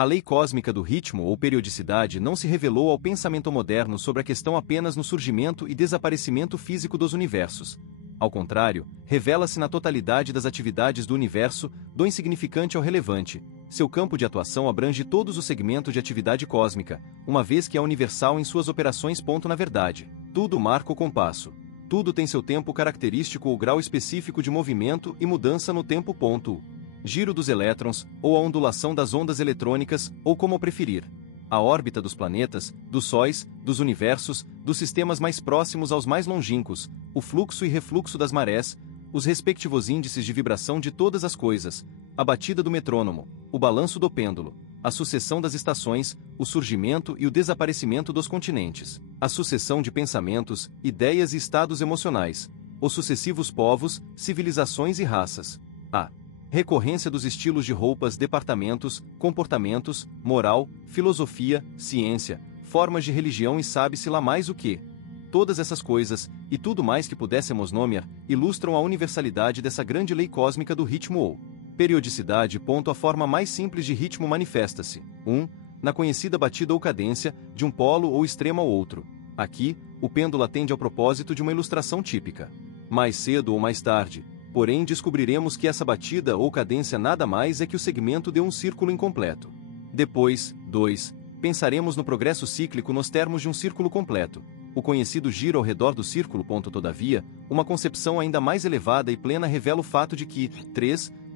A lei cósmica do ritmo ou periodicidade não se revelou ao pensamento moderno sobre a questão apenas no surgimento e desaparecimento físico dos universos. Ao contrário, revela-se na totalidade das atividades do universo, do insignificante ao relevante. Seu campo de atuação abrange todos os segmentos de atividade cósmica, uma vez que é universal em suas operações. Na verdade, tudo marca o compasso. Tudo tem seu tempo característico ou grau específico de movimento e mudança no tempo. Giro dos elétrons, ou a ondulação das ondas eletrônicas, ou como preferir. A órbita dos planetas, dos sóis, dos universos, dos sistemas mais próximos aos mais longínquos, o fluxo e refluxo das marés, os respectivos índices de vibração de todas as coisas, a batida do metrônomo, o balanço do pêndulo, a sucessão das estações, o surgimento e o desaparecimento dos continentes, a sucessão de pensamentos, ideias e estados emocionais, os sucessivos povos, civilizações e raças, a recorrência dos estilos de roupas, departamentos, comportamentos, moral, filosofia, ciência, formas de religião e sabe-se lá mais o que. Todas essas coisas, e tudo mais que pudéssemos nomear, ilustram a universalidade dessa grande lei cósmica do ritmo ou periodicidade. A forma mais simples de ritmo manifesta-se, na conhecida batida ou cadência, de um polo ou extremo ao outro. Aqui, o pêndulo atende ao propósito de uma ilustração típica. Mais cedo ou mais tarde, porém, descobriremos que essa batida ou cadência nada mais é que o segmento de um círculo incompleto. Depois, pensaremos no progresso cíclico nos termos de um círculo completo. O conhecido giro ao redor do círculo. Todavia, uma concepção ainda mais elevada e plena revela o fato de que,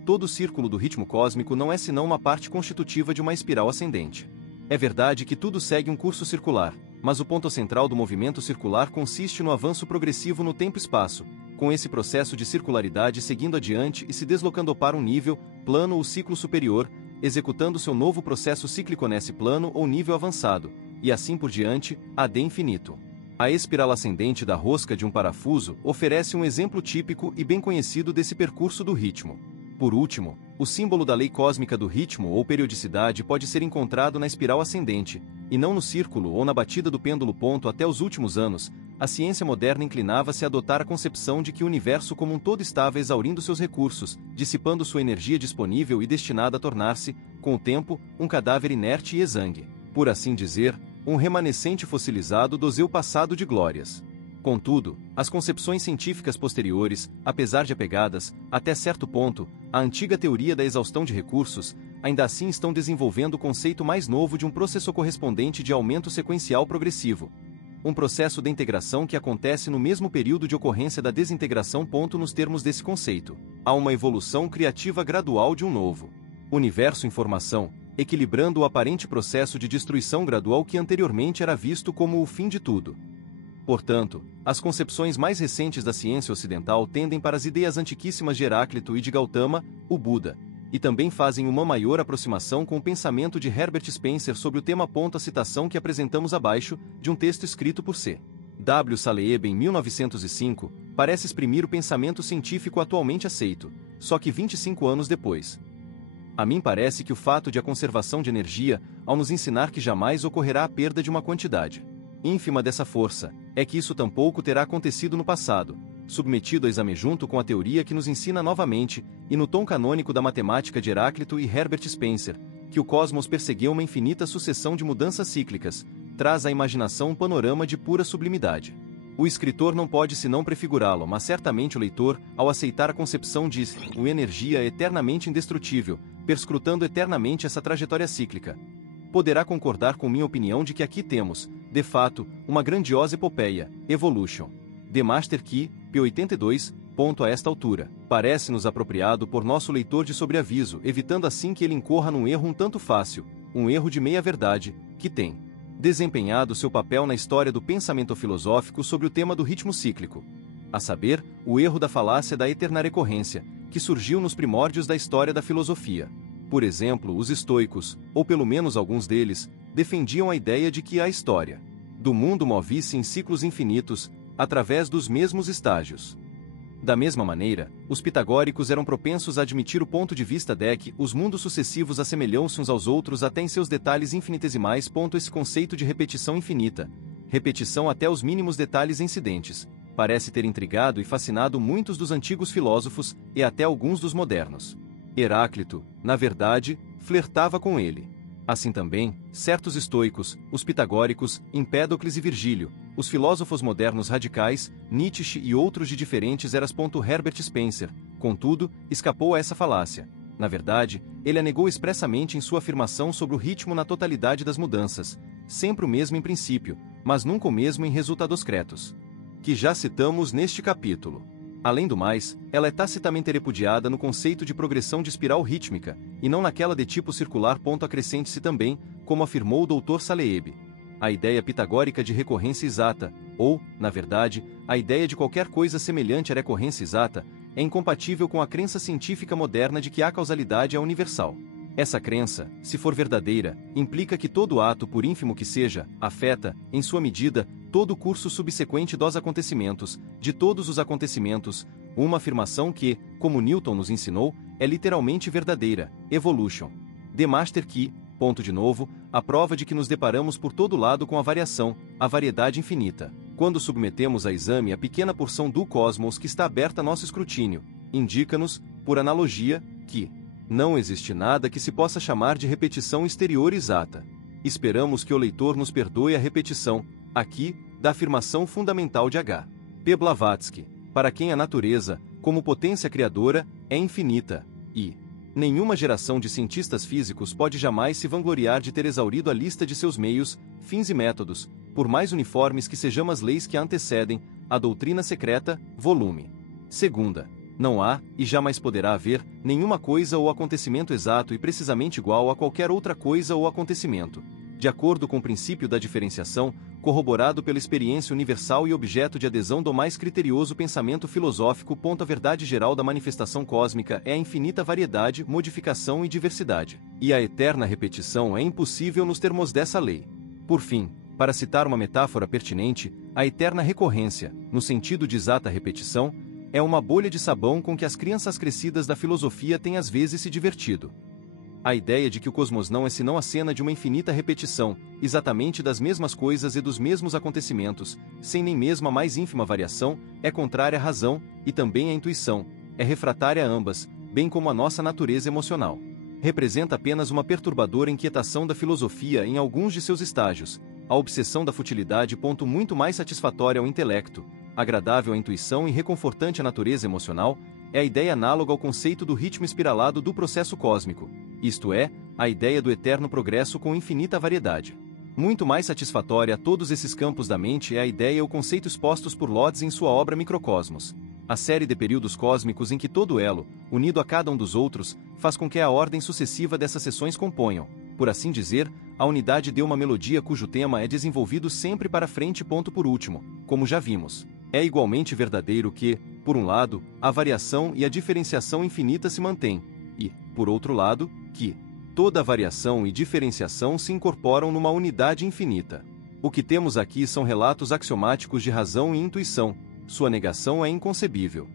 todo o círculo do ritmo cósmico não é senão uma parte constitutiva de uma espiral ascendente. É verdade que tudo segue um curso circular, mas o ponto central do movimento circular consiste no avanço progressivo no tempo-espaço, com esse processo de circularidade seguindo adiante e se deslocando para um nível, plano ou ciclo superior, executando seu novo processo cíclico nesse plano ou nível avançado, e assim por diante, ad infinito. A espiral ascendente da rosca de um parafuso oferece um exemplo típico e bem conhecido desse percurso do ritmo. Por último, o símbolo da lei cósmica do ritmo ou periodicidade pode ser encontrado na espiral ascendente, e não no círculo ou na batida do pêndulo. Até os últimos anos, a ciência moderna inclinava-se a adotar a concepção de que o universo como um todo estava exaurindo seus recursos, dissipando sua energia disponível e destinada a tornar-se, com o tempo, um cadáver inerte e exangue. Por assim dizer, um remanescente fossilizado do eu passado de glórias. Contudo, as concepções científicas posteriores, apesar de apegadas, até certo ponto, à antiga teoria da exaustão de recursos, ainda assim estão desenvolvendo o conceito mais novo de um processo correspondente de aumento sequencial progressivo. Um processo de integração que acontece no mesmo período de ocorrência da desintegração. Nos termos desse conceito, há uma evolução criativa gradual de um novo universo em formação, equilibrando o aparente processo de destruição gradual que anteriormente era visto como o fim de tudo. Portanto, as concepções mais recentes da ciência ocidental tendem para as ideias antiquíssimas de Heráclito e de Gautama, o Buda, e também fazem uma maior aproximação com o pensamento de Herbert Spencer sobre o tema. A citação que apresentamos abaixo, de um texto escrito por C. W. Saleeb em 1905, parece exprimir o pensamento científico atualmente aceito, só que 25 anos depois. A mim parece que o fato de a conservação de energia, ao nos ensinar que jamais ocorrerá a perda de uma quantidade ínfima dessa força, é que isso tampouco terá acontecido no passado, submetido a exame junto com a teoria que nos ensina novamente, e no tom canônico da matemática de Heráclito e Herbert Spencer, que o cosmos perseguiu uma infinita sucessão de mudanças cíclicas, traz à imaginação um panorama de pura sublimidade. O escritor não pode senão prefigurá-lo, mas certamente o leitor, ao aceitar a concepção de uma energia eternamente indestrutível, perscrutando eternamente essa trajetória cíclica, poderá concordar com minha opinião de que aqui temos, de fato, uma grandiosa epopeia, Evolution. The Master Key, p. 82. A esta altura, parece-nos apropriado por nosso leitor de sobreaviso, evitando assim que ele incorra num erro um tanto fácil, um erro de meia-verdade, que tem desempenhado seu papel na história do pensamento filosófico sobre o tema do ritmo cíclico. A saber, o erro da falácia da eterna recorrência, que surgiu nos primórdios da história da filosofia. Por exemplo, os estoicos, ou pelo menos alguns deles, defendiam a ideia de que a história do mundo move-se em ciclos infinitos, através dos mesmos estágios. Da mesma maneira, os pitagóricos eram propensos a admitir o ponto de vista de que os mundos sucessivos assemelham-se uns aos outros até em seus detalhes infinitesimais. Esse conceito de repetição infinita, repetição até os mínimos detalhes incidentes, parece ter intrigado e fascinado muitos dos antigos filósofos e até alguns dos modernos. Heráclito, na verdade, flertava com ele. Assim também, certos estoicos, os pitagóricos, Empédocles e Virgílio, os filósofos modernos radicais, Nietzsche e outros de diferentes eras. Herbert Spencer, contudo, escapou a essa falácia. Na verdade, ele a negou expressamente em sua afirmação sobre o ritmo na totalidade das mudanças, sempre o mesmo em princípio, mas nunca o mesmo em resultados cretos, que já citamos neste capítulo. Além do mais, ela é tacitamente repudiada no conceito de progressão de espiral rítmica, e não naquela de tipo circular. Acrescente-se também, como afirmou o Dr. Saleeb, a ideia pitagórica de recorrência exata, ou, na verdade, a ideia de qualquer coisa semelhante à recorrência exata, é incompatível com a crença científica moderna de que a causalidade é universal. Essa crença, se for verdadeira, implica que todo ato, por ínfimo que seja, afeta, em sua medida, todo o curso subsequente dos acontecimentos, de todos os acontecimentos, uma afirmação que, como Newton nos ensinou, é literalmente verdadeira, evolution. De Master que, a prova de que nos deparamos por todo lado com a variação, a variedade infinita. Quando submetemos a exame a pequena porção do cosmos que está aberta a nosso escrutínio, indica-nos, por analogia, que não existe nada que se possa chamar de repetição exterior exata. Esperamos que o leitor nos perdoe a repetição, aqui, da afirmação fundamental de H. P. Blavatsky, para quem a natureza, como potência criadora, é infinita, e nenhuma geração de cientistas físicos pode jamais se vangloriar de ter exaurido a lista de seus meios, fins e métodos, por mais uniformes que sejam as leis que a antecedem, a doutrina secreta, volume 2. Não há, e jamais poderá haver, nenhuma coisa ou acontecimento exato e precisamente igual a qualquer outra coisa ou acontecimento, de acordo com o princípio da diferenciação, corroborado pela experiência universal e objeto de adesão do mais criterioso pensamento filosófico. A verdade geral da manifestação cósmica é a infinita variedade, modificação e diversidade, e a eterna repetição é impossível nos termos dessa lei. Por fim, para citar uma metáfora pertinente, a eterna recorrência, no sentido de exata repetição, é uma bolha de sabão com que as crianças crescidas da filosofia têm às vezes se divertido. A ideia de que o cosmos não é senão a cena de uma infinita repetição, exatamente das mesmas coisas e dos mesmos acontecimentos, sem nem mesmo a mais ínfima variação, é contrária à razão, e também à intuição, é refratária a ambas, bem como a nossa natureza emocional. Representa apenas uma perturbadora inquietação da filosofia em alguns de seus estágios, a obsessão da futilidade. Muito mais satisfatória ao intelecto, agradável à intuição e reconfortante à natureza emocional, é a ideia análoga ao conceito do ritmo espiralado do processo cósmico, isto é, a ideia do eterno progresso com infinita variedade. Muito mais satisfatória a todos esses campos da mente é a ideia e o conceito expostos por Lodz em sua obra Microcosmos, a série de períodos cósmicos em que todo elo, unido a cada um dos outros, faz com que a ordem sucessiva dessas seções componham, por assim dizer, a unidade de uma melodia cujo tema é desenvolvido sempre para frente. Por último, como já vimos, é igualmente verdadeiro que, por um lado, a variação e a diferenciação infinita se mantêm, e, por outro lado, que toda variação e diferenciação se incorporam numa unidade infinita. O que temos aqui são relatos axiomáticos de razão e intuição, sua negação é inconcebível.